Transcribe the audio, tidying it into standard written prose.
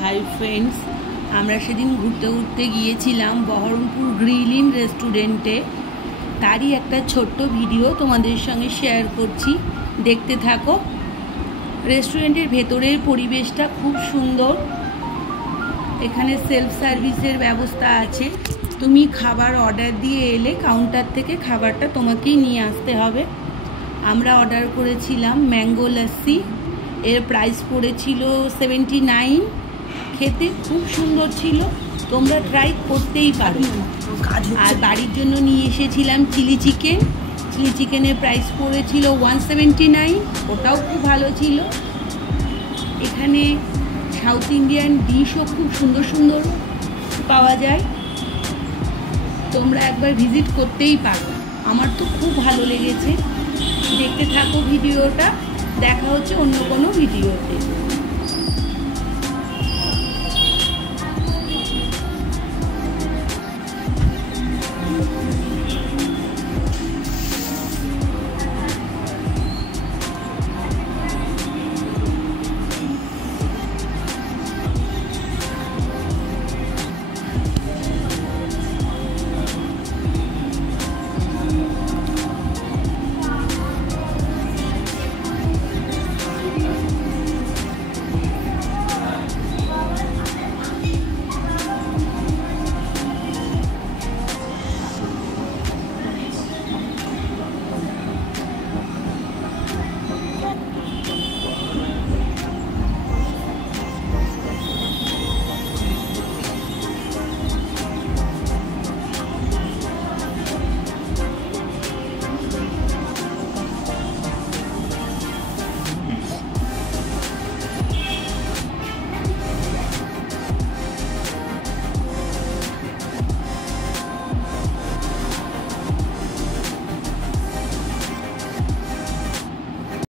Hi friends, আমরা সেদিন ঘুরতে ঘুরতে গিয়েছিলাম বহরমপুর গ্রিল ইন রেস্টুরেন্টে। তারই একটা ছোট্ট ভিডিও তোমাদের সঙ্গে শেয়ার করছি, দেখতে থাকো। রেস্টুরেন্টের ভেতরের পরিবেশটা খুব সুন্দর। এখানে সেলফ সার্ভিসের ব্যবস্থা আছে। তুমি খাবার অর্ডার দিয়ে এলে কাউন্টার থেকে খাবারটা তোমাকেই নিয়ে আসতে হবে। আমরা অর্ডার করেছিলাম ম্যাঙ্গো লস্যি, এর প্রাইস পড়েছিল 79। খেতে খুব সুন্দর ছিল, তোমরা ট্রাই করতেই পারো। আর বাড়ির জন্য নিয়ে এসেছিলাম চিলি চিকেনের প্রাইস পড়েছিল 179, ওটাও খুব ভালো ছিল। এখানে সাউথ ইন্ডিয়ান ডিশও খুব সুন্দর সুন্দর পাওয়া যায়, তোমরা একবার ভিজিট করতেই পারো। আমার তো খুব ভালো লেগেছে। দেখতে থাকো ভিডিওটা, দেখা হচ্ছে অন্য কোনো ভিডিওতে।